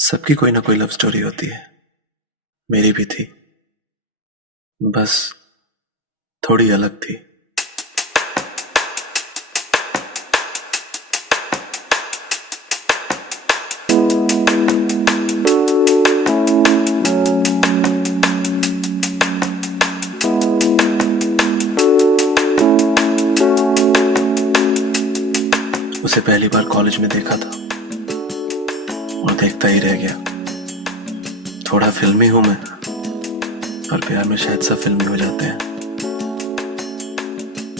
सबकी कोई ना कोई लव स्टोरी होती है। मेरी भी थी, बस थोड़ी अलग थी। उसे पहली बार कॉलेज में देखा था और देखता ही रह गया। थोड़ा फिल्मी हूं मैं, पर प्यार में शायद सब फिल्मी हो जाते हैं।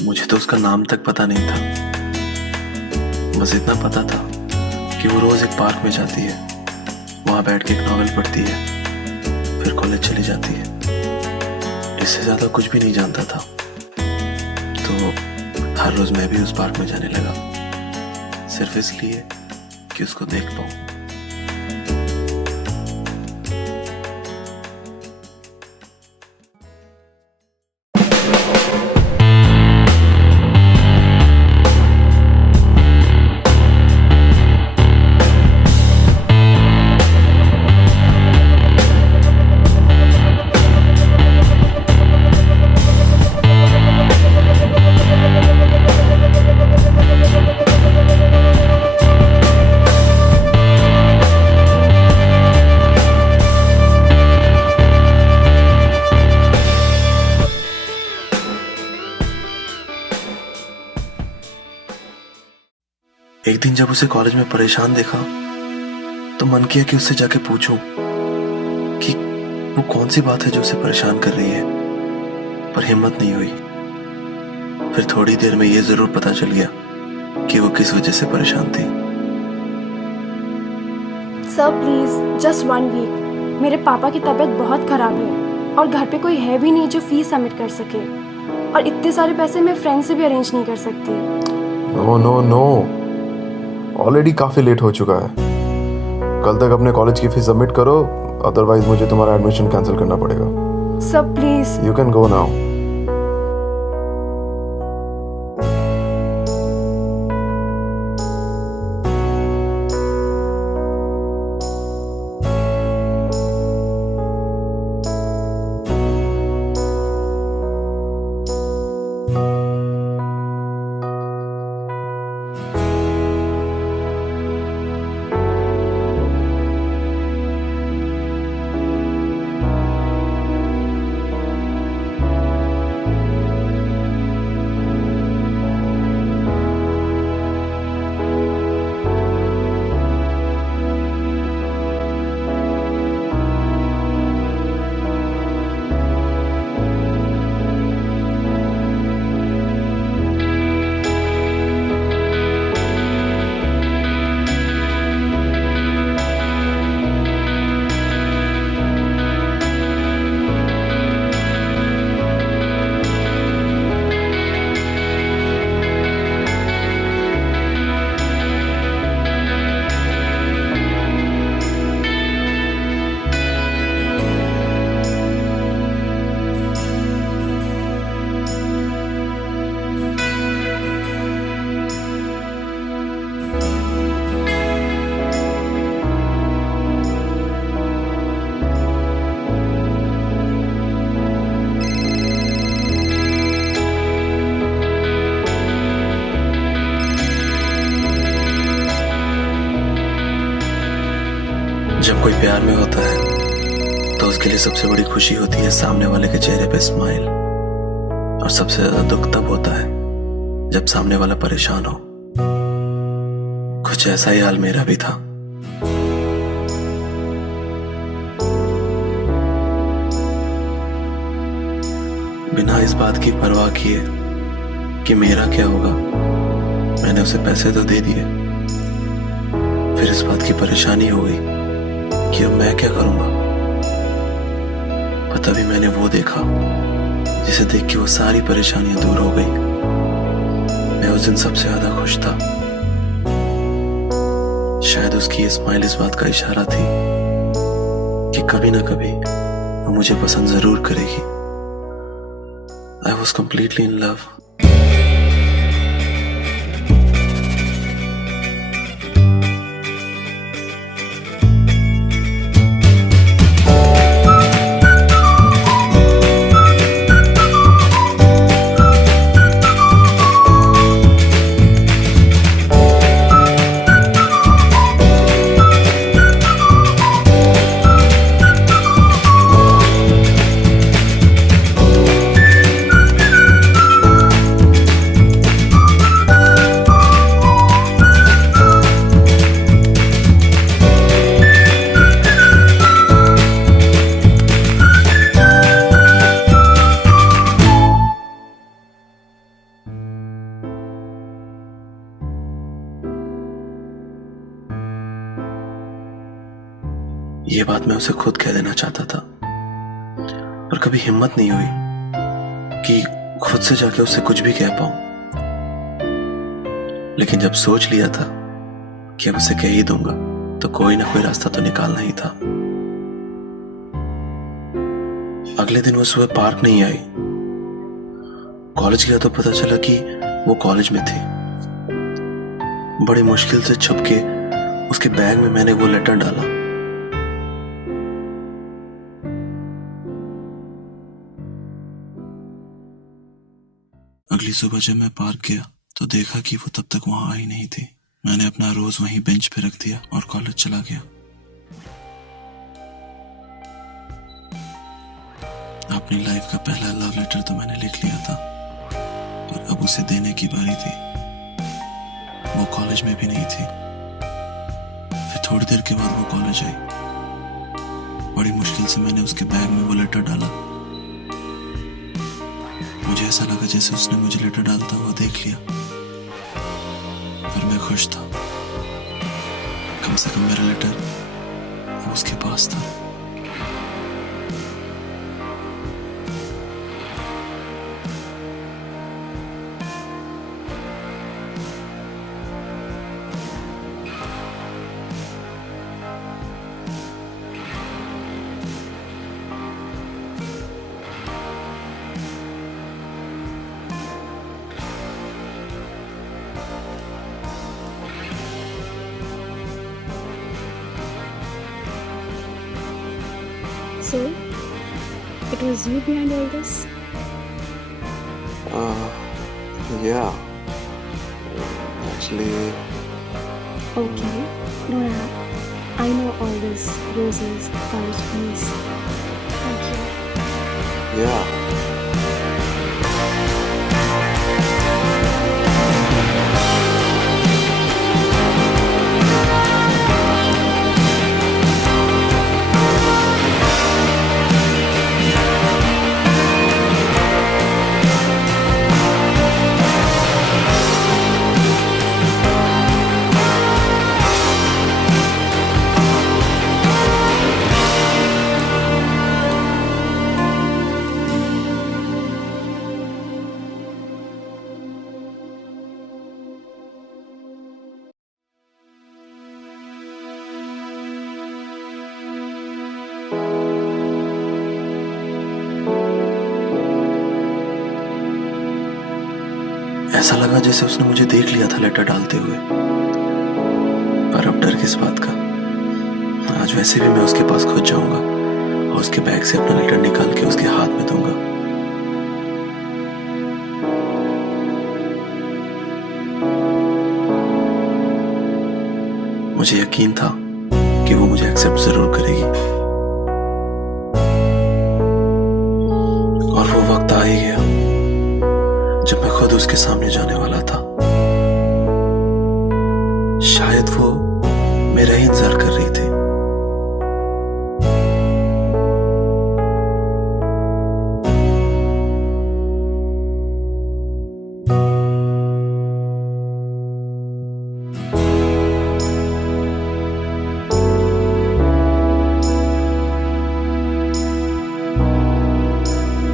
मुझे तो उसका नाम तक पता नहीं था, बस इतना पता था कि वो रोज एक पार्क में जाती है, वहां बैठ के एक नॉवेल पढ़ती है, फिर कॉलेज चली जाती है। इससे ज्यादा कुछ भी नहीं जानता था। तो हर रोज मैं भी उस पार्क में जाने लगा, सिर्फ इसलिए कि उसको देख पाऊं। एक दिन जब उसे कॉलेज में परेशान देखा तो मन किया कि उससे जाके पूछूं कि वो कौन सी बात है जो उसे परेशान कर रही है, पर हिम्मत नहीं हुई। फिर थोड़ी देर में ये जरूर पता चल गया कि वो किस वजह से परेशान थी। सर प्लीज जस्ट 1 वीक, मेरे पापा की तबीयत बहुत खराब है और घर पे कोई है भी नहीं जो फीस सबमिट कर सके, और इतने सारे पैसे मैं फ्रेंड से भी अरेंज नहीं कर सकती। नो नो नो, ऑलरेडी काफ़ी लेट हो चुका है। कल तक अपने कॉलेज की फीस सबमिट करो, अदरवाइज मुझे तुम्हारा एडमिशन कैंसिल करना पड़ेगा। Sir please. You can go now. जब कोई प्यार में होता है तो उसके लिए सबसे बड़ी खुशी होती है सामने वाले के चेहरे पे स्माइल, और सबसे ज्यादा दुख तब होता है जब सामने वाला परेशान हो। कुछ ऐसा ही हाल मेरा भी था। बिना इस बात की परवाह किए कि मेरा क्या होगा, मैंने उसे पैसे तो दे दिए। फिर इस बात की परेशानी हो गई कि अब मैं क्या करूंगा। पर तभी मैंने वो देखा जिसे देख के वो सारी परेशानियां दूर हो गई। मैं उस दिन सबसे ज्यादा खुश था। शायद उसकी ये स्माइल इस बात का इशारा थी कि कभी ना कभी वो मुझे पसंद जरूर करेगी। I was completely in love. ये बात मैं उसे खुद कह देना चाहता था, पर कभी हिम्मत नहीं हुई कि खुद से जाके उसे कुछ भी कह पाऊं। लेकिन जब सोच लिया था कि अब उसे कह ही दूंगा, तो कोई ना कोई रास्ता तो निकालना ही था। अगले दिन वो सुबह पार्क नहीं आई। कॉलेज गया तो पता चला कि वो कॉलेज में थी। बड़ी मुश्किल से छुप के उसके बैग में मैंने वो लेटर डाला। अगली सुबह जब मैं पार्क गया तो देखा कि वो तब तक वहां आई नहीं थी। मैंने अपना रोज वहीं बेंच पे रख दिया और कॉलेज चला गया। अपनी लाइफ का पहला लव लेटर तो मैंने लिख लिया था, और अब उसे देने की बारी थी। वो कॉलेज में भी नहीं थी। फिर थोड़ी देर के बाद वो कॉलेज आई। बड़ी मुश्किल से मैंने उसके बैग में वो लेटर डाला। मुझे ऐसा लगा जैसे उसने मुझे लेटर डालता हुआ देख लिया, पर मैं खुश था। कम से कम मेरा लेटर वो उसके पास था। So, it was you behind all this? Yeah. Actually, Okay, Nora, I know all this roses, college fees. Thank you. yeah. ऐसा लगा जैसे उसने मुझे देख लिया था लेटर डालते हुए। पर अब डर किस बात का। आज वैसे भी मैं उसके पास खुद जाऊंगा और उसके बैग से अपना लेटर निकाल के उसके हाथ में दूंगा। मुझे यकीन था कि वो मुझे एक्सेप्ट जरूर करेगी, और वो वक्त आ ही गया जब मैं खुद उसके सामने जाने वाला था। शायद वो मेरा ही इंतजार कर रही थी।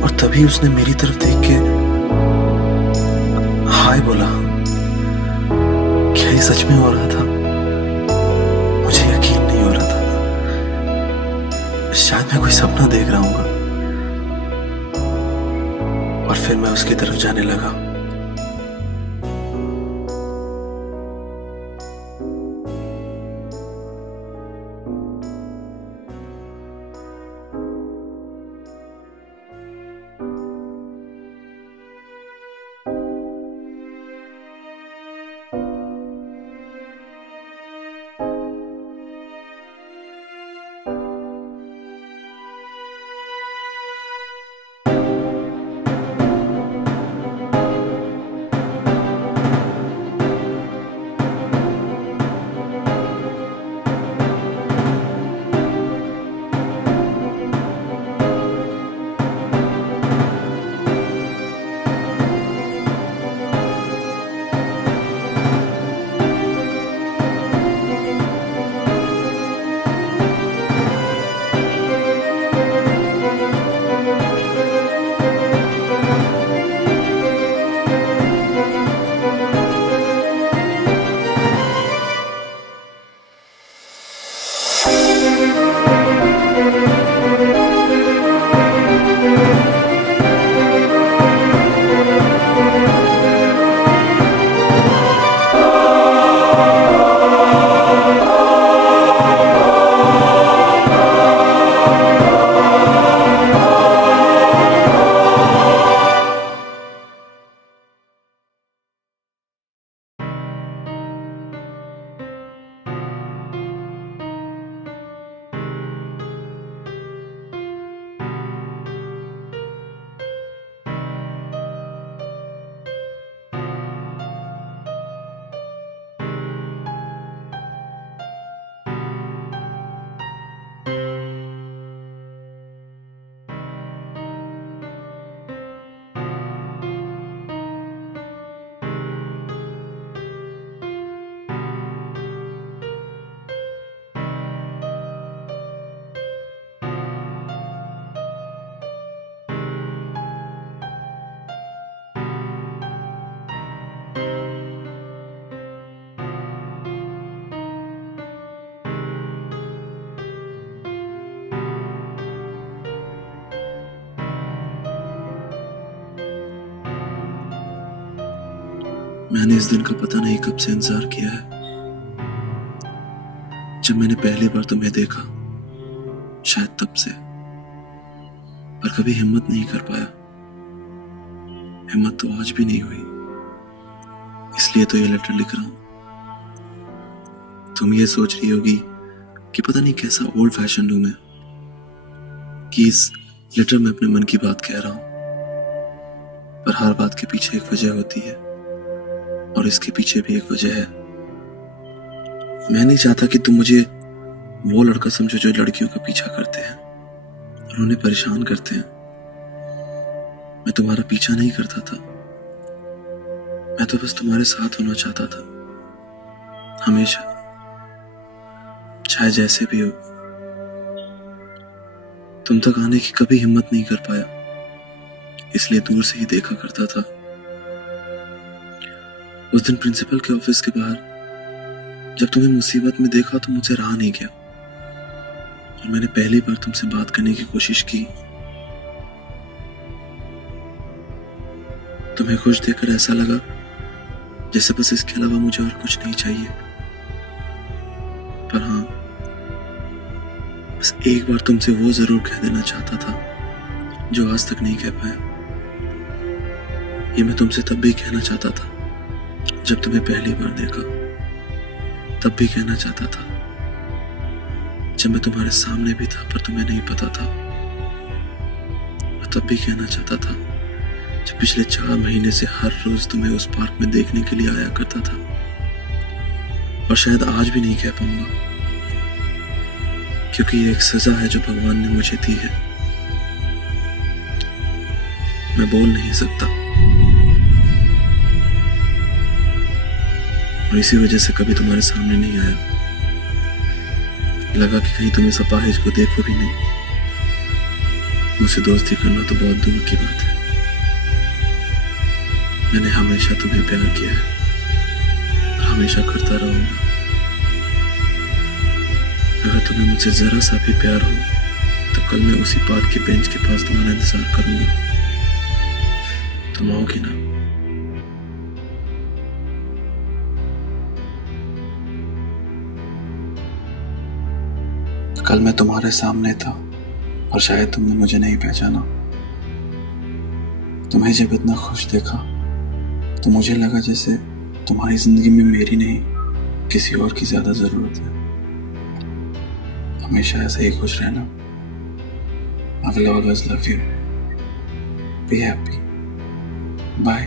और तभी उसने मेरी तरफ देख के हाय बोला। क्या ये सच में हो रहा था? मुझे यकीन नहीं हो रहा था। शायद मैं कोई सपना देख रहा हूँ। और फिर मैं उसकी तरफ जाने लगा। मैंने इस दिन का पता नहीं कब से इंतजार किया है, जब मैंने पहली बार तुम्हें देखा, शायद तब से। पर कभी हिम्मत नहीं कर पाया। हिम्मत तो आज भी नहीं हुई, इसलिए तो ये लेटर लिख रहा हूं। तुम ये सोच रही होगी कि पता नहीं कैसा ओल्ड फैशन हूं मैं कि इस लेटर में अपने मन की बात कह रहा हूं। पर हर बात के पीछे एक वजह होती है, और इसके पीछे भी एक वजह है। मैं नहीं चाहता कि तुम मुझे वो लड़का समझो जो लड़कियों का पीछा करते हैं और उन्हें परेशान करते हैं। मैं तुम्हारा पीछा नहीं करता था, मैं तो बस तुम्हारे साथ होना चाहता था, हमेशा, चाहे जैसे भी हो। तुम तक आने की कभी हिम्मत नहीं कर पाया, इसलिए दूर से ही देखा करता था। उस दिन प्रिंसिपल के ऑफिस के बाहर जब तुम्हें मुसीबत में देखा तो मुझसे रहा नहीं गया, और मैंने पहली बार तुमसे बात करने की कोशिश की। तुम्हें खुश देखकर ऐसा लगा जैसे बस इसके अलावा मुझे और कुछ नहीं चाहिए। पर हाँ, बस एक बार तुमसे वो जरूर कह देना चाहता था जो आज तक नहीं कह पाया। ये मैं तुमसे तब भी कहना चाहता था जब तुम्हें पहली बार देखा, तब भी कहना चाहता था जब मैं तुम्हारे सामने भी था पर तुम्हें नहीं पता था, और तब भी कहना चाहता था जब पिछले 4 महीने से हर रोज तुम्हें उस पार्क में देखने के लिए आया करता था। और शायद आज भी नहीं कह पाऊंगा, क्योंकि ये एक सजा है जो भगवान ने मुझे दी है। मैं बोल नहीं सकता, और इसी वजह से कभी तुम्हारे सामने नहीं आया। लगा कि कहीं तुम इस अपाहिज को देखो भी नहीं। मुझसे दोस्ती करना तो बहुत दूर की बात है। मैंने हमेशा तुम्हें प्यार किया है और हमेशा करता रहूंगा। अगर तुम्हें मुझसे जरा सा भी प्यार हो तो कल मैं उसी पार्क के बेंच के पास तुम्हारा इंतजार करूंगा। तुम आओगी ना? कल मैं तुम्हारे सामने था और शायद तुमने मुझे नहीं पहचाना। तुम्हें जब इतना खुश देखा तो मुझे लगा जैसे तुम्हारी जिंदगी में मेरी नहीं किसी और की ज्यादा जरूरत है। हमेशा ऐसे ही खुश रहना। I will always love you. Be happy. Bye.